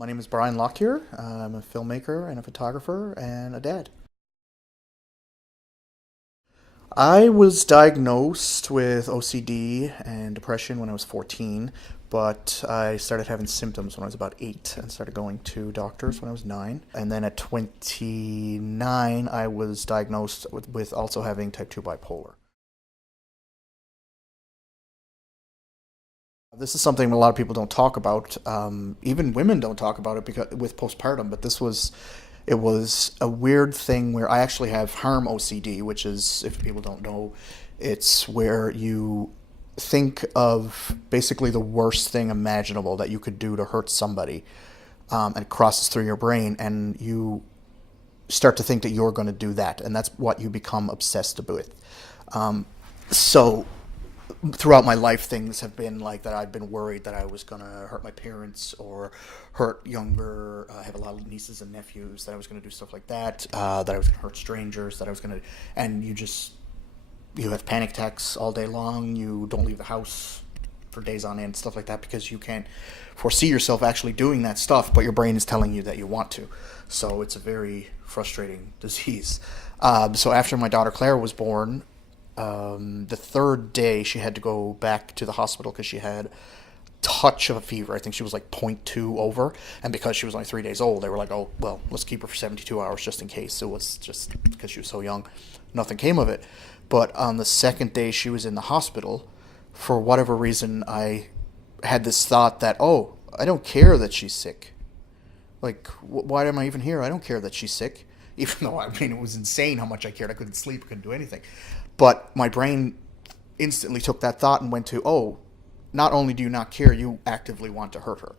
My name is Brian Lockyer. I'm a filmmaker and a photographer and a dad. I was diagnosed with OCD and depression when I was 14, but I started having symptoms when I was about 8 and started going to doctors when I was 9. And then at 29, I was diagnosed with also having type 2 bipolar. This is something a lot of people don't talk about. Even women don't talk about it because with postpartum. But it was a weird thing where I actually have harm OCD, which is, if people don't know, it's where you think of basically the worst thing imaginable that you could do to hurt somebody, and it crosses through your brain, and you start to think that you're going to do that, and that's what you become obsessed with. So throughout my life, things have been like that. I've been worried that I was going to hurt my parents or hurt younger. I have a lot of nieces and nephews, that I was going to do stuff like that, that I was going to hurt strangers, that I was going to, and you have panic attacks all day long. You don't leave the house for days on end, stuff like that, because you can't foresee yourself actually doing that stuff, but your brain is telling you that you want to. So it's a very frustrating disease. So after my daughter Claire was born, the third day she had to go back to the hospital because she had touch of a fever. I think she was like point 0.2 over, and because she was only 3 days old, they were like, oh well, let's keep her for 72 hours just in case. It was just because she was so young. Nothing came of it. But on the second day she was in the hospital, for whatever reason, I had this thought that, oh, I don't care that she's sick. Like, why am I even here? I don't care that she's sick. Even though, I mean, it was insane how much I cared. I couldn't sleep, couldn't do anything. But my brain instantly took that thought and went to, oh, not only do you not care, you actively want to hurt her.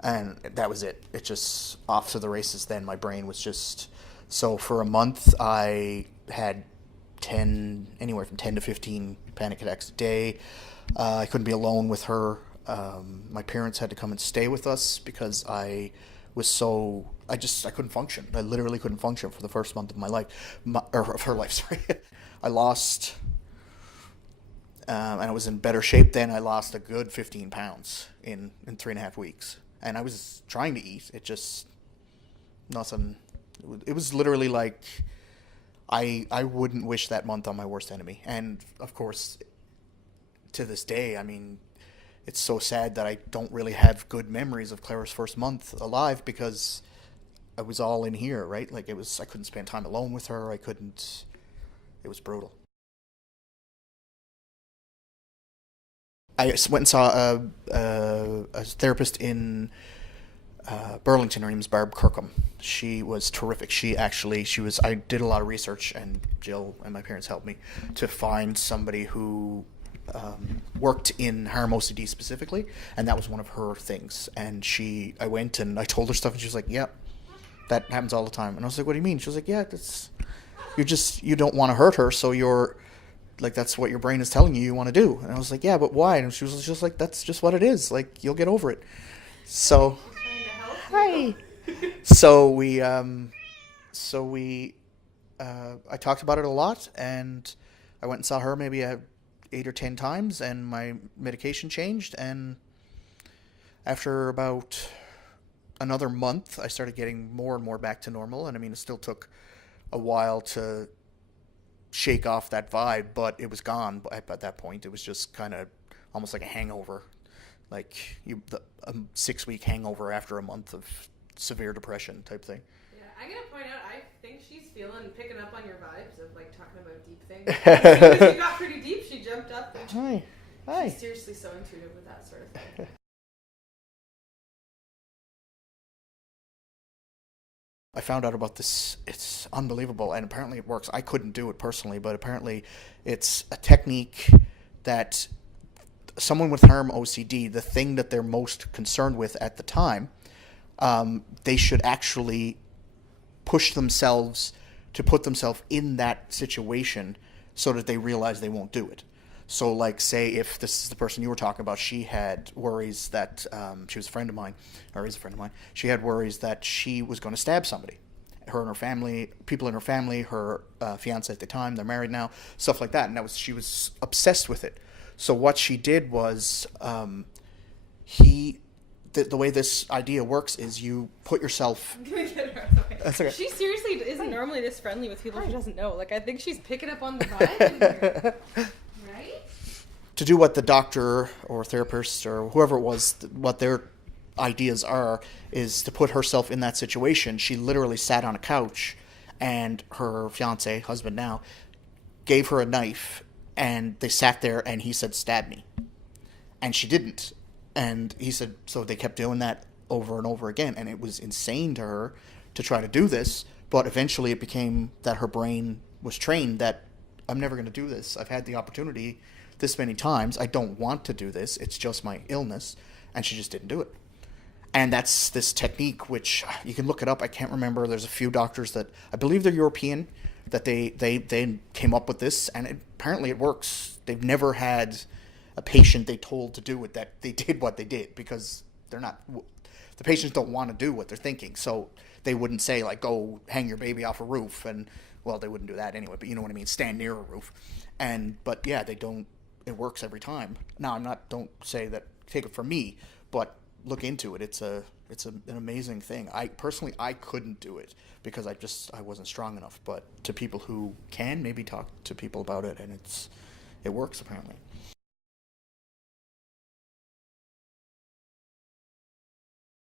And that was it. It just, off to the races then. My brain was just, so for a month, I had anywhere from 10 to 15 panic attacks a day. I couldn't be alone with her. My parents had to come and stay with us because I couldn't function. I literally couldn't function for the first month of my life, or of her life, sorry. I lost, and I was in better shape then. I lost a good 15 pounds in 3.5 weeks. And I was trying to eat. It just, nothing. It was literally like, I wouldn't wish that month on my worst enemy. And of course, to this day, I mean, it's so sad that I don't really have good memories of Clara's first month alive because I was all in here, right? Like I couldn't spend time alone with her. It was brutal. I went and saw a therapist in Burlington. Her name is Barb Kirkham. She was terrific. I did a lot of research, and Jill and my parents helped me to find somebody who worked in harm OCD specifically, and that was one of her things. And I went and I told her stuff, and she was like, "Yep, that happens all the time." And I was like, "What do you mean?" She was like, "Yeah, you don't want to hurt her, so you're like, that's what your brain is telling you want to do." And I was like, "Yeah, but why?" And she was just like, "That's just what it is. Like, you'll get over it." So, hi. So I talked about it a lot, and I went and saw her maybe 8 or 10 times, and my medication changed. And after about another month, I started getting more and more back to normal. And I mean, it still took a while to shake off that vibe, but it was gone at that point. It was just kind of almost like a hangover, like a 6-week hangover after a month of severe depression type thing. Yeah, I gotta point out, I think she's picking up on your vibes of like talking about deep things. As soon as you got pretty deep, she jumped up. And Hi. She's seriously so intuitive with that sort of thing. I found out about this. It's unbelievable, and apparently it works. I couldn't do it personally, but apparently it's a technique that someone with harm OCD, the thing that they're most concerned with at the time, they should actually push themselves to put themselves in that situation so that they realize they won't do it. So, like, say if this is the person you were talking about, she had worries that she was a friend of mine, or is a friend of mine. She had worries that she was going to stab somebody. Her and her family, people in her family, her fiance at the time, they're married now, stuff like that. And she was obsessed with it. So what she did was, he the way this idea works is you put yourself. I'm gonna get her out of the way. That's okay. She seriously isn't normally this friendly with people she doesn't know. Like, I think she's picking up on the vibe in here. Right? To do what the doctor or therapist or whoever it was, what their ideas are, is to put herself in that situation. She literally sat on a couch, and her fiance, husband now, gave her a knife, and they sat there, and he said, "Stab me," and she didn't. And he said, so they kept doing that over and over again, and it was insane to her to try to do this. But eventually, it became that her brain was trained that I'm never going to do this. I've had the opportunity this many times. I don't want to do this. It's just my illness. And she just didn't do it. And that's this technique, which you can look it up. I can't remember. There's a few doctors that, I believe they're European, that they came up with this. And apparently it works. They've never had a patient they told to do it that they did what they did, because they're not, the patients don't want to do what they're thinking. So they wouldn't say, like, go hang your baby off a roof. And, well, they wouldn't do that anyway, but you know what I mean? Stand near a roof. But yeah, they don't, it works every time. Now, don't say that, take it from me, but look into it. It's an amazing thing. I couldn't do it because I wasn't strong enough. But to people who can, maybe talk to people about it, and it works apparently.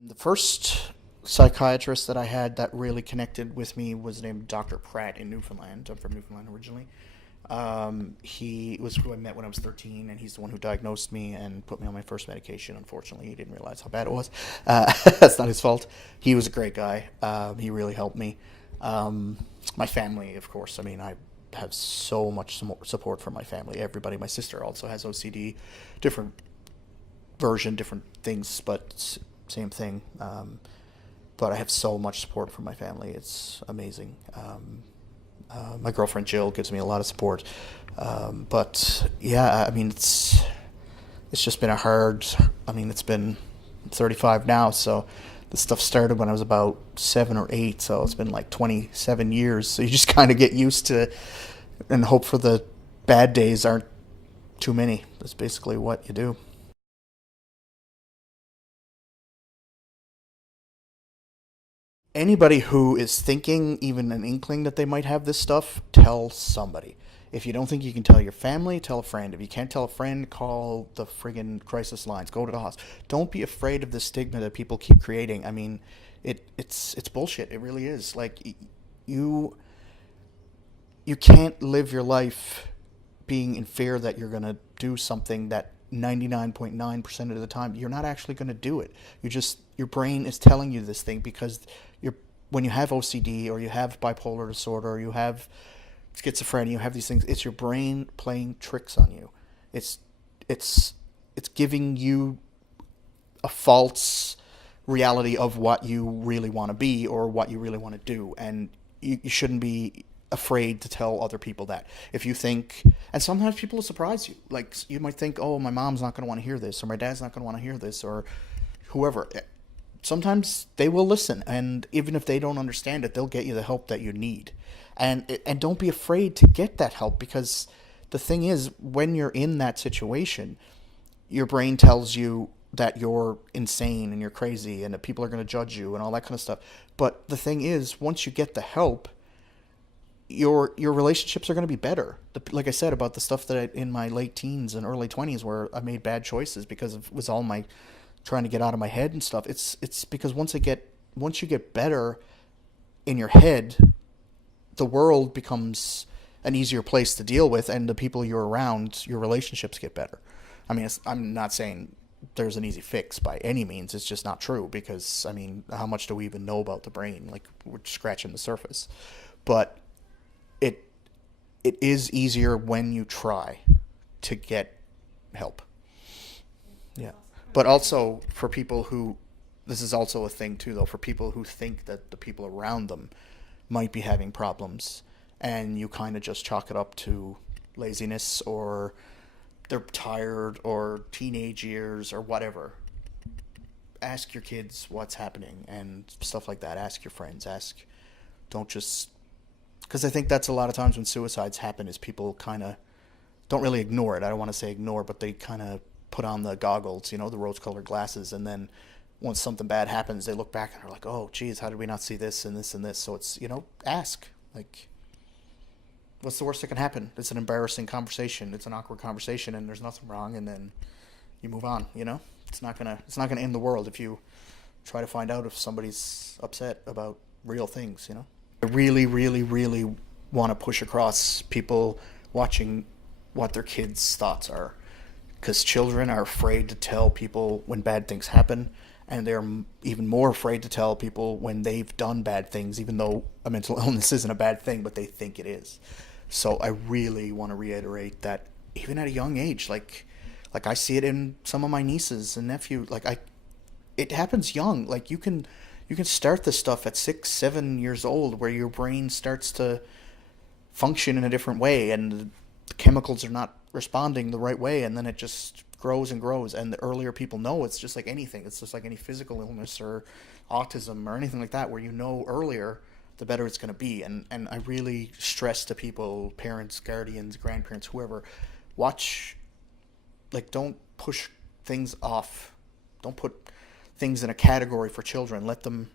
The first psychiatrist that I had that really connected with me was named Dr. Pratt in Newfoundland. I'm from Newfoundland originally. He was who I met when I was 13, and he's the one who diagnosed me and put me on my first medication. Unfortunately, he didn't realize how bad it was. That's not his fault. He was a great guy. He really helped me. My family, of course. I mean, I have so much support from my family. Everybody. My sister also has OCD, different version, different things, but same thing. But I have so much support from my family. It's amazing. My girlfriend Jill gives me a lot of support. But yeah, I mean, it's just been it's been 35 now, so this stuff started when I was about 7 or 8, so it's been like 27 years. So you just kind of get used to and hope for the bad days aren't too many. That's basically what you do. Anybody who is thinking even an inkling that they might have this stuff, tell somebody. If you don't think you can tell your family, tell a friend. If you can't tell a friend, call the friggin' crisis lines. Go to the hospital. Don't be afraid of the stigma that people keep creating. I mean, it's bullshit. It really is. Like, you can't live your life being in fear that you're going to do something that 99.9% of the time you're not actually going to do it. Your brain is telling you this thing because when you have OCD or you have bipolar disorder or you have schizophrenia, you have these things, it's your brain playing tricks on you. It's giving you a false reality of what you really want to be or what you really want to do, and you shouldn't be afraid to tell other people that. If you think, and sometimes people will surprise you. Like, you might think, oh, my mom's not going to want to hear this, or my dad's not going to want to hear this, or whoever. Sometimes they will listen, and even if they don't understand it, they'll get you the help that you need. And don't be afraid to get that help, because the thing is, when you're in that situation, your brain tells you that you're insane and you're crazy and that people are going to judge you and all that kind of stuff. But the thing is, once you get the help, your relationships are going to be better. Like I said about the stuff that in my late teens and early 20s where I made bad choices because it was all my trying to get out of my head and stuff. It's because once you get better in your head, the world becomes an easier place to deal with, and the people you're around, your relationships get better. I mean, I'm not saying there's an easy fix by any means. It's just not true, because, I mean, how much do we even know about the brain? Like, we're scratching the surface. But it is easier when you try to get help. Yeah. But also for people who, this is also a thing too, though, for people who think that the people around them might be having problems, and you kind of just chalk it up to laziness, or they're tired, or teenage years, or whatever. Ask your kids what's happening and stuff like that. Ask your friends. Don't just, because I think that's a lot of times when suicides happen, is people kind of don't really ignore it. I don't want to say ignore, but they kind of put on the goggles, the rose-colored glasses, and then once something bad happens, they look back and are like, oh, geez, how did we not see this and this and this? So it's, ask. Like, what's the worst that can happen? It's an embarrassing conversation. It's an awkward conversation, and there's nothing wrong, and then you move on, It's not gonna end the world if you try to find out if somebody's upset about real things. I really, really, really want to push across people watching what their kids' thoughts are. Because children are afraid to tell people when bad things happen, and they're even more afraid to tell people when they've done bad things, even though a mental illness isn't a bad thing, but they think it is. So I really want to reiterate that even at a young age, like I see it in some of my nieces and nephew, it happens young. Like you can start this stuff at 6, 7 years old, where your brain starts to function in a different way, and the chemicals are not responding the right way, and then it just grows and grows. And the earlier people know, it's just like anything. It's just like any physical illness or autism or anything like that, where earlier, the better it's going to be. And I really stress to people, parents, guardians, grandparents, whoever, watch, don't push things off. Don't put things in a category for children. Let them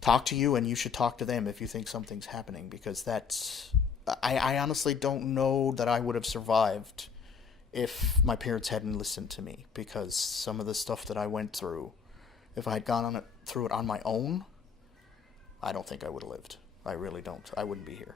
talk to you, and you should talk to them if you think something's happening, because I honestly don't know that I would have survived if my parents hadn't listened to me, because some of the stuff that I went through, if I had through it on my own, I don't think I would have lived. I really don't. I wouldn't be here.